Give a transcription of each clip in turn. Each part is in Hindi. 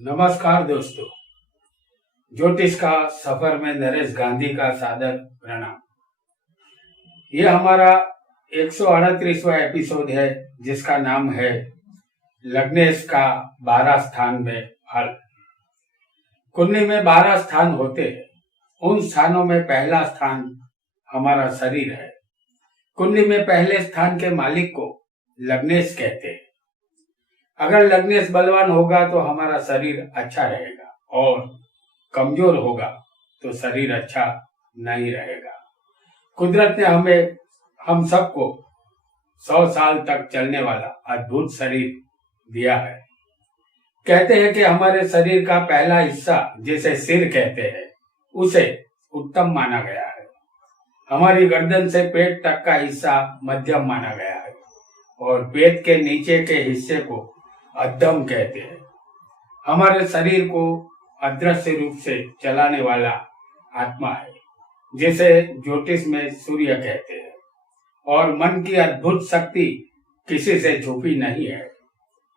नमस्कार दोस्तों, ज्योतिष का सफर में नरेश गांधी का सादर प्रणाम। ये हमारा 138वां एपिसोड है जिसका नाम है लग्नेश का 12 स्थान में फल। कुंडली में 12 स्थान होते हैं। उन स्थानों में पहला स्थान हमारा शरीर है। कुंडली में पहले स्थान के मालिक को लग्नेश कहते हैं। अगर लग्नेश बलवान होगा तो हमारा शरीर अच्छा रहेगा और कमजोर होगा तो शरीर अच्छा नहीं रहेगा। कुदरत ने हम सबको 100 साल तक चलने वाला अद्भुत शरीर दिया है। कहते हैं कि हमारे शरीर का पहला हिस्सा जिसे सिर कहते हैं उसे उत्तम माना गया है। हमारी गर्दन से पेट तक का हिस्सा मध्यम माना गया है और पेट के नीचे के हिस्से को अधम कहते हैं। हमारे शरीर को अदृश्य रूप से चलाने वाला आत्मा है जिसे ज्योतिष में सूर्य कहते हैं और मन की अद्भुत शक्ति किसी से छुपी नहीं है।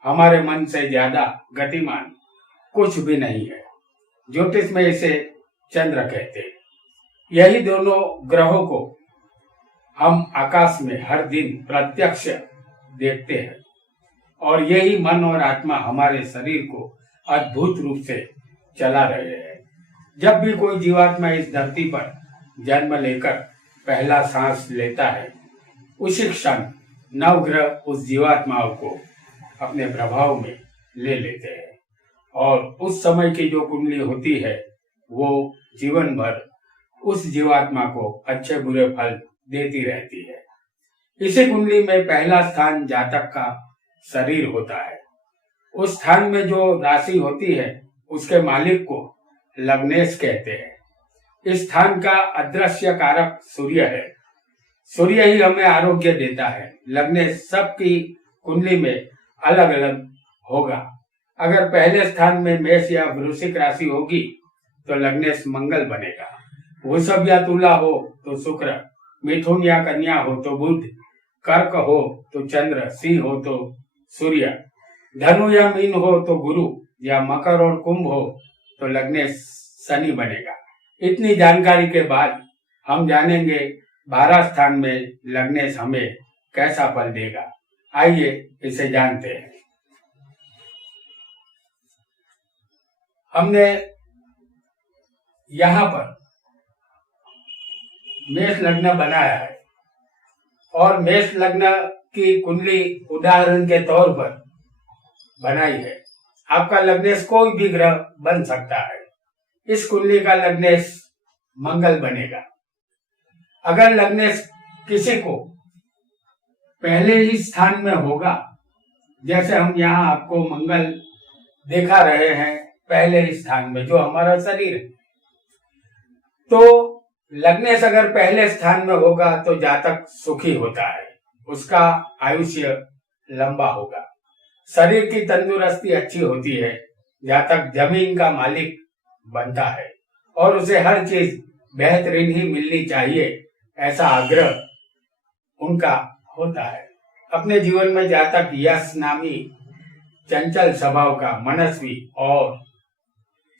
हमारे मन से ज्यादा गतिमान कुछ भी नहीं है। ज्योतिष में इसे चंद्र कहते हैं। यही दोनों ग्रहों को हम आकाश में हर दिन प्रत्यक्ष देखते हैं और यही मन और आत्मा हमारे शरीर को अद्भुत रूप से चला रहे हैं। जब भी कोई जीवात्मा इस धरती पर जन्म लेकर पहला सांस लेता है, उसी क्षण नवग्रह उस जीवात्माओं को अपने प्रभाव में ले लेते हैं और उस समय की जो कुंडली होती है वो जीवन भर उस जीवात्मा को अच्छे बुरे फल देती रहती है। इसी कुंडली में पहला स्थान जातक का शरीर होता है। उस स्थान में जो राशि होती है उसके मालिक को लग्नेश कहते हैं। इस स्थान का अदृश्य कारक सूर्य है। सूर्य ही हमें आरोग्य देता है। लग्नेश सबकी कुंडली में अलग अलग होगा। अगर पहले स्थान में मेष या वृश्चिक राशि होगी तो लग्नेश मंगल बनेगा। वृषभ या तुला हो तो शुक्र, मिथुन या कन्या हो तो बुध, कर्क हो तो चंद्र, सिंह हो तो सूर्य, धनु या मीन हो तो गुरु या मकर और कुंभ हो तो लग्नेश शनि बनेगा। इतनी जानकारी के बाद हम जानेंगे 12 स्थान में लग्नेश हमें कैसा फल देगा। आइए इसे जानते हैं। हमने यहाँ पर मेष लग्न बनाया है और मेष लग्न की कुंडली उदाहरण के तौर पर बनाई है। आपका लग्नेश कोई भी ग्रह बन सकता है। इस कुंडली का लग्नेश मंगल बनेगा। अगर लग्नेश किसी को पहले ही स्थान में होगा, जैसे हम यहाँ आपको मंगल दिखा रहे हैं पहले ही स्थान में जो हमारा शरीर है, तो लग्नेश अगर पहले स्थान में होगा तो जातक सुखी होता है। उसका आयुष्य लंबा होगा। शरीर की तंदुरुस्ती अच्छी होती है। जातक जमीन का मालिक बनता है और उसे हर चीज बेहतरीन ही मिलनी चाहिए, ऐसा आग्रह उनका होता है। अपने जीवन में जातक यश नामी चंचल स्वभाव का, मनस्वी और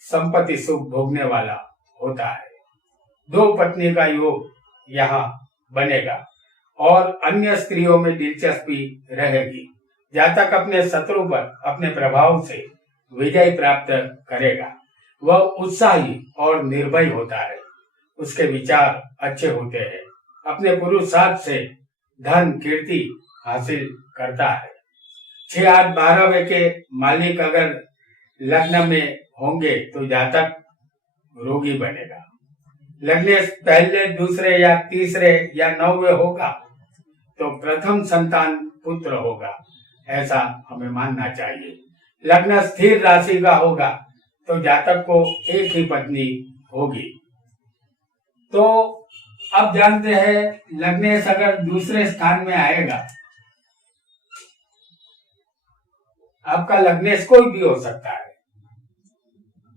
संपत्ति सुख भोगने वाला होता है। 2 पत्नी का योग यहाँ बनेगा और अन्य स्त्रियों में दिलचस्पी रहेगी। जातक अपने शत्रु पर अपने प्रभाव से विजय प्राप्त करेगा। वह उत्साही और निर्भय होता है। उसके विचार अच्छे होते हैं। अपने पुरुषार्थ से धन कीर्ति हासिल करता है। 6 8 12वें के मालिक अगर लग्न में होंगे तो जातक रोगी बनेगा। लग्नेश पहले, दूसरे या तीसरे या 9वें होगा तो प्रथम संतान पुत्र होगा, ऐसा हमें मानना चाहिए। लग्न स्थिर राशि का होगा तो जातक को एक ही पत्नी होगी। तो अब जानते हैं लग्नेश अगर दूसरे स्थान में आएगा, आपका लग्नेश कोई भी हो सकता है,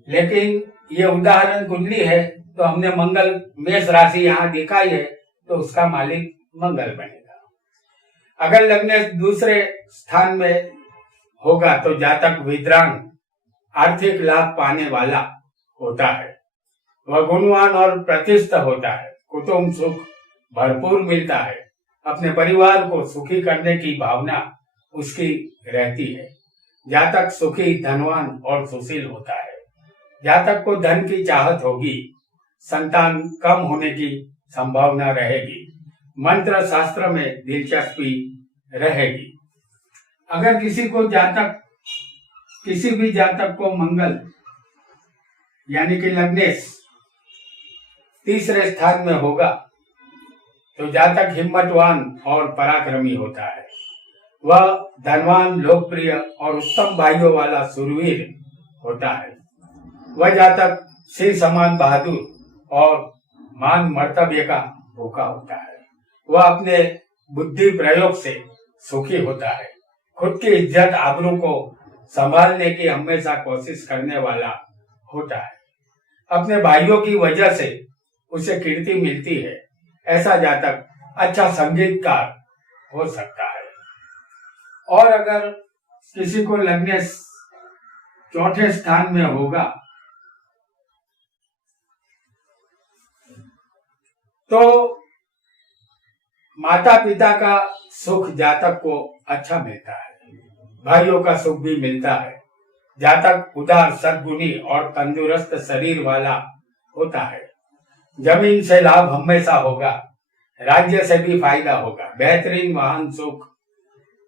लेकिन ये उदाहरण कुंडली है तो हमने मंगल मेष राशि यहाँ दिखाई है तो उसका मालिक मंगल बनेगा। अगर लग्नेश दूसरे स्थान में होगा तो जातक विद्रांग आर्थिक लाभ पाने वाला होता है। वह गुणवान और प्रतिष्ठित होता है। कुटुंब सुख भरपूर मिलता है। अपने परिवार को सुखी करने की भावना उसकी रहती है। जातक सुखी, धनवान और सुशील होता है। जातक को धन की चाहत होगी। संतान कम होने की संभावना रहेगी। मंत्र शास्त्र में दिलचस्पी रहेगी। अगर किसी भी जातक को मंगल यानी कि लग्नेश तीसरे स्थान में होगा तो जातक हिम्मतवान और पराक्रमी होता है। वह धनवान, लोकप्रिय और उत्तम भाइयों वाला शूरवीर होता है। वह जातक सिंह समान बहादुर और मान मर्तबे का भूखा होता है। वह अपने बुद्धि प्रयोग से सुखी होता है। खुद की इज्जत आबरू को संभालने की हमेशा कोशिश करने वाला होता है। अपने भाइयों की वजह से उसे कीर्ति मिलती है। ऐसा जातक अच्छा संगीतकार हो सकता है। और अगर किसी को लग्नेश चौथे स्थान में होगा तो माता पिता का सुख जातक को अच्छा मिलता है। भाइयों का सुख भी मिलता है। जातक उदार, सद्गुणी और तंदुरुस्त शरीर वाला होता है। जमीन से लाभ हमेशा होगा। राज्य से भी फायदा होगा। बेहतरीन वाहन सुख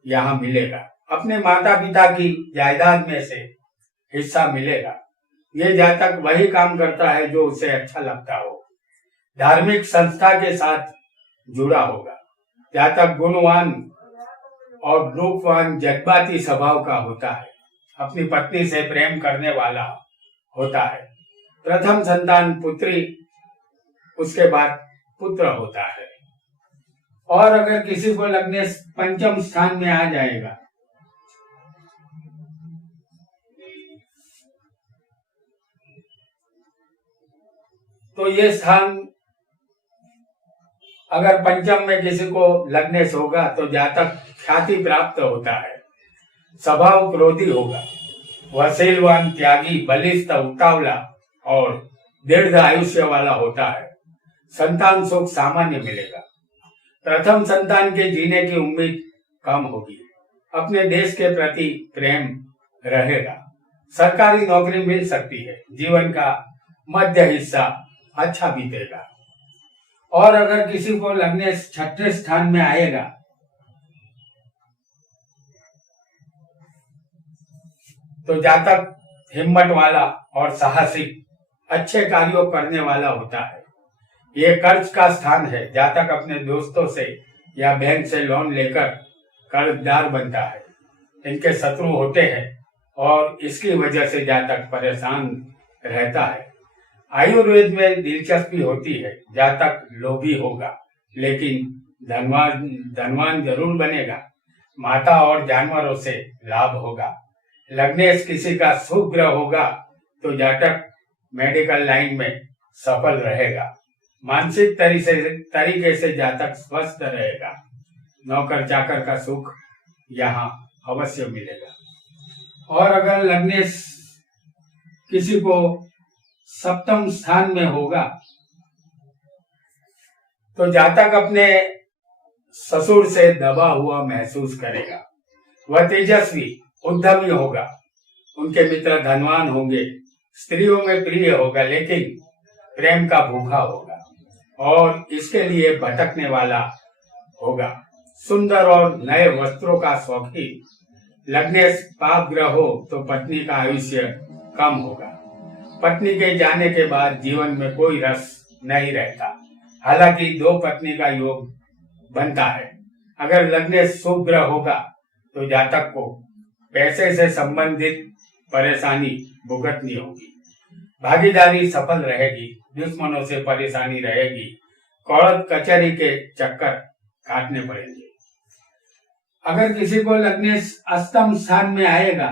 यहाँ मिलेगा। अपने माता पिता की जायदाद में से हिस्सा मिलेगा। ये जातक वही काम करता है जो उसे अच्छा लगता हो। धार्मिक संस्था के साथ जुड़ा होगा। जातक गुणवान और रूपवान, जज्बाती स्वभाव का होता है। अपनी पत्नी से प्रेम करने वाला होता है। प्रथम संतान पुत्री, उसके बाद पुत्र होता है। और अगर किसी को लग्नेश पंचम स्थान में आ जाएगा तो ये स्थान, अगर पंचम में किसी को लग्नेश होगा तो जातक ख्याति प्राप्त होता है। स्वभाव क्रोधी होगा। वह शीलवान, त्यागी, बलिष्ठ, उतावला और दीर्घ आयुष्य वाला होता है। संतान सुख सामान्य मिलेगा। प्रथम संतान के जीने की उम्मीद कम होगी। अपने देश के प्रति प्रेम रहेगा। सरकारी नौकरी मिल सकती है। जीवन का मध्य हिस्सा अच्छा बीतेगा। और अगर किसी को लग्नेश छठे स्थान में आएगा तो जातक हिम्मत वाला और साहसिक, अच्छे कार्यों करने वाला होता है। ये कर्ज का स्थान है। जातक अपने दोस्तों से या बैंक से लोन लेकर कर्जदार बनता है। इनके शत्रु होते हैं और इसकी वजह से जातक परेशान रहता है। आयुर्वेद में दिलचस्पी होती है। जातक लोभी होगा लेकिन धनवान जरूर बनेगा। माता और जानवरों से लाभ होगा। लग्नेश किसी का शुभ ग्रह होगा तो जातक मेडिकल लाइन में सफल रहेगा। मानसिक तरीके से जातक स्वस्थ रहेगा। नौकर चाकर का सुख यहाँ अवश्य मिलेगा। और अगर लग्नेश किसी को सप्तम स्थान में होगा तो जातक अपने ससुर से दबा हुआ महसूस करेगा। वह तेजस्वी, उद्यमी होगा। उनके मित्र धनवान होंगे। स्त्रियों में प्रिय होगा लेकिन प्रेम का भूखा होगा और इसके लिए भटकने वाला होगा। सुंदर और नए वस्त्रों का शौकीन। लग्नेश पाप ग्रह हो तो पत्नी का आयुष्य कम होगा। पत्नी के जाने के बाद जीवन में कोई रस नहीं रहता। हालांकि दो पत्नी का योग बनता है। अगर लग्नेश शुभ ग्रह होगा तो जातक को पैसे से संबंधित परेशानी भुगतनी होगी। भागीदारी सफल रहेगी। दुश्मनों से परेशानी रहेगी। कोर्ट कचहरी के चक्कर काटने पड़ेंगे। अगर किसी को लग्नेश अष्टम स्थान में आएगा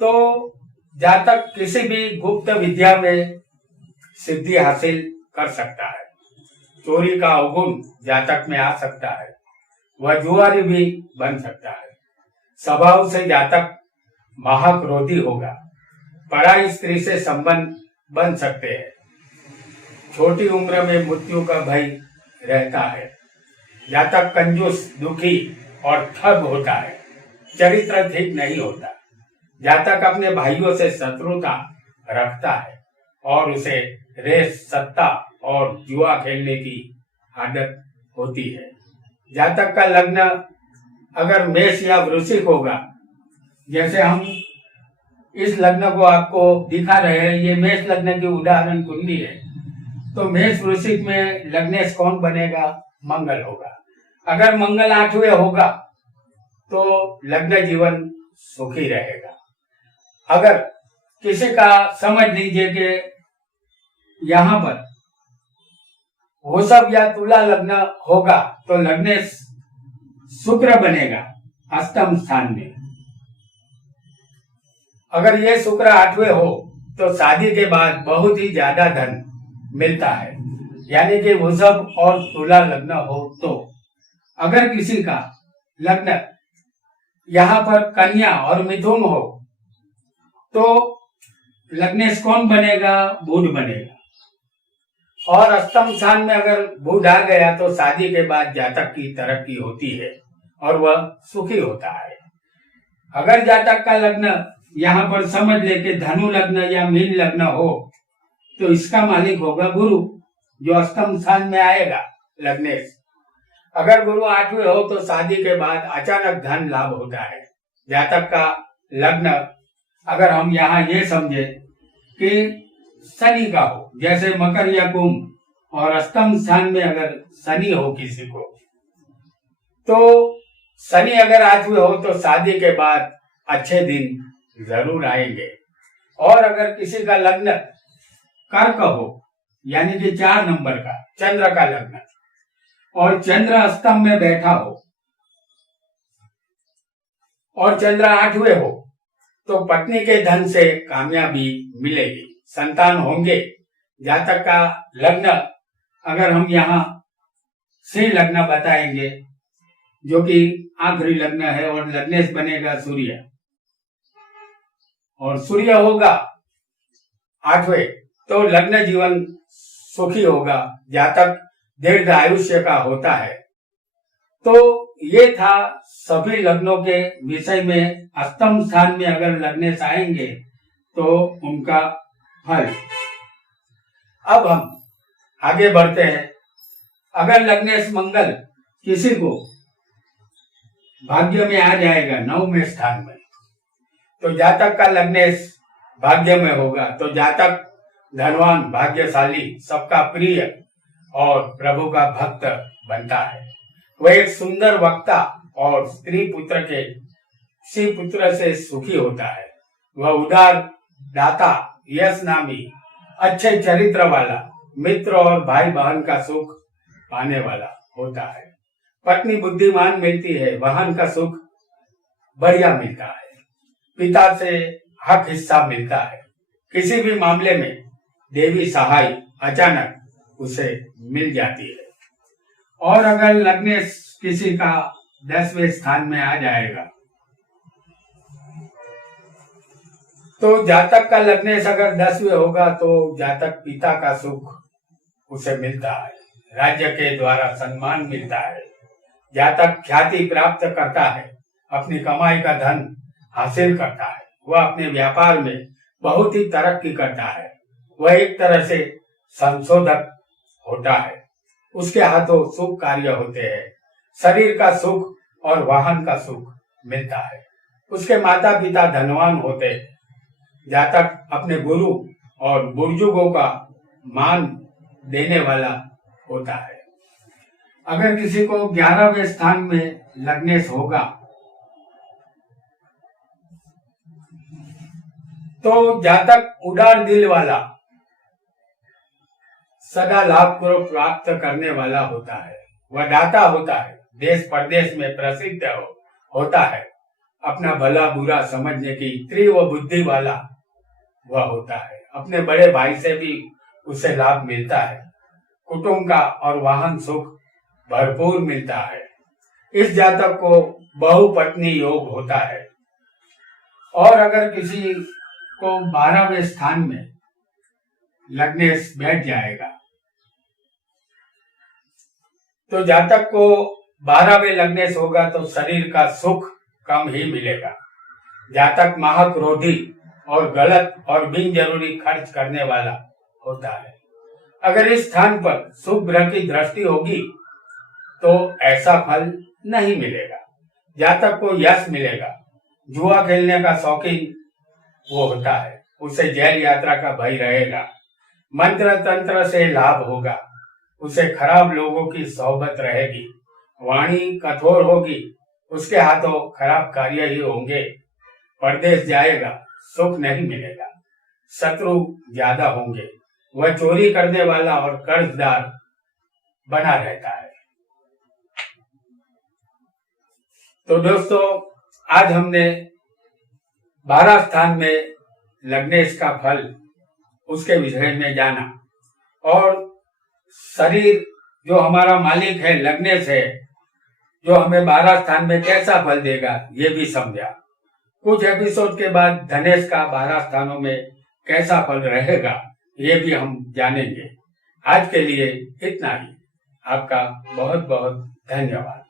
तो जातक किसी भी गुप्त विद्या में सिद्धि हासिल कर सकता है। चोरी का अवगुण जातक में आ सकता है। वह जुआरी भी बन सकता है। स्वभाव से जातक महाक्रोधी होगा। पराई स्त्री से संबंध बन सकते हैं। छोटी उम्र में मृत्यु का भय रहता है। जातक कंजूस, दुखी और ठग होता है। चरित्र ठीक नहीं होता। जातक अपने भाइयों से शत्रुता रखता है और उसे रेस, सत्ता और जुआ खेलने की आदत होती है। जातक का लग्न अगर मेष या वृश्चिक होगा, जैसे हम इस लग्न को आपको दिखा रहे हैं, ये मेष लग्न की उदाहरण कुंडली है, तो मेष वृश्चिक में लग्नेश कौन बनेगा? मंगल होगा। अगर मंगल 8वें होगा तो लग्न जीवन सुखी रहेगा। अगर किसी का समझ लीजिए कि यहाँ पर वृषभ या तुला लग्न होगा तो लग्नेश शुक्र बनेगा अष्टम स्थान में। अगर ये शुक्र 8वें हो तो शादी के बाद बहुत ही ज्यादा धन मिलता है, यानी कि वृषभ और तुला लग्न हो तो। अगर किसी का लग्न यहाँ पर कन्या और मिथुन हो तो लग्नेश कौन बनेगा? बुध बनेगा। और अष्टम स्थान में अगर बुध आ गया तो शादी के बाद जातक की तरक्की होती है और वह सुखी होता है। अगर जातक का लग्न यहाँ पर समझ लेके धनु लग्न या मीन लग्न हो तो इसका मालिक होगा गुरु, जो अष्टम स्थान में आएगा लग्नेश। अगर गुरु 8वें हो तो शादी के बाद अचानक धन लाभ होता है। जातक का लग्न अगर हम यहाँ ये समझे कि शनि का हो, जैसे मकर या कुंभ, और अष्टम स्थान में अगर शनि हो किसी को, तो शनि अगर 8वें हो तो शादी के बाद अच्छे दिन जरूर आएंगे। और अगर किसी का लग्न कर्क हो, यानी कि 4 नंबर का चंद्र का लग्न, और चंद्र अष्टम में बैठा हो और चंद्र 8वें हो तो पत्नी के धन से कामयाबी मिलेगी, संतान होंगे। जातक का लग्न अगर हम यहाँ से लग्न बताएंगे, जो कि आखिरी लग्न है, और लग्नेश बनेगा सूर्य, और सूर्य होगा 8वें तो लग्न जीवन सुखी होगा। जातक दीर्घ आयुष्य का होता है। तो ये था सभी लग्नों के विषय में। अष्टम स्थान में अगर लग्नेश आएंगे तो उनका फल। अब हम आगे बढ़ते हैं। अगर लग्नेश मंगल किसी को भाग्य में आ जाएगा 9वें स्थान में, तो जातक का लग्नेश भाग्य में होगा तो जातक धनवान, भाग्यशाली, सबका प्रिय और प्रभु का भक्त बनता है। वह एक सुंदर वक्ता और स्त्री पुत्र से सुखी होता है। वह उदार, दाता, यश नामी, अच्छे चरित्र वाला, मित्र और भाई बहन का सुख पाने वाला होता है। पत्नी बुद्धिमान मिलती है, वाहन का सुख बढ़िया मिलता है, पिता से हक हिस्सा मिलता है। किसी भी मामले में देवी सहाय अचानक उसे मिल जाती है। और अगर लग्नेश किसी का 10वें स्थान में आ जाएगा तो जातक का लग्नेश अगर 10वें होगा तो जातक पिता का सुख उसे मिलता है, राज्य के द्वारा सम्मान मिलता है। जातक ख्याति प्राप्त करता है, अपनी कमाई का धन हासिल करता है। वह अपने व्यापार में बहुत ही तरक्की करता है। वह एक तरह से संशोधक होता है। उसके हाथों सुख कार्य होते हैं। शरीर का सुख और वाहन का सुख मिलता है। उसके माता पिता धनवान होते हैं। जातक अपने गुरु और बुजुर्गों का मान देने वाला होता है। अगर किसी को 11वें स्थान में लग्नेश होगा तो जातक उदार दिल वाला, सदा लाभ को प्राप्त करने वाला होता है। वह दाता होता है, देश प्रदेश में प्रसिद्ध होता है। अपना भला बुरा समझने की तीव्र बुद्धि वाला वह होता है। अपने बड़े भाई से भी उसे लाभ मिलता है। कुटुंब का और वाहन सुख भरपूर मिलता है। इस जातक को बहुपत्नी योग होता है। और अगर किसी को 12वें स्थान में लग्नेश बैठ जाएगा तो जातक को 12वें लग्नेश होगा तो शरीर का सुख कम ही मिलेगा। जातक महाक्रोधी और गलत और बिन जरूरी खर्च करने वाला होता है। अगर इस स्थान पर शुभ ग्रह की दृष्टि होगी तो ऐसा फल नहीं मिलेगा। जातक को यश मिलेगा। जुआ खेलने का शौकीन वो होता है, उसे जेल यात्रा का भय रहेगा। मंत्र तंत्र से लाभ होगा। उसे खराब लोगों की सोहबत रहेगी। वाणी कठोर होगी। उसके हाथों खराब कार्य ही होंगे। परदेश जाएगा, सुख नहीं मिलेगा। शत्रु ज्यादा होंगे। वह चोरी करने वाला और कर्जदार बना रहता है। तो दोस्तों, आज हमने 12 स्थान में लग्नेश का फल उसके विषय में जाना और शरीर जो हमारा मालिक है लग्नेश है, जो हमें 12 स्थान में कैसा फल देगा ये भी समझा। कुछ एपिसोड के बाद धनेश का 12 स्थानों में कैसा फल रहेगा ये भी हम जानेंगे। आज के लिए इतना ही। आपका बहुत बहुत धन्यवाद।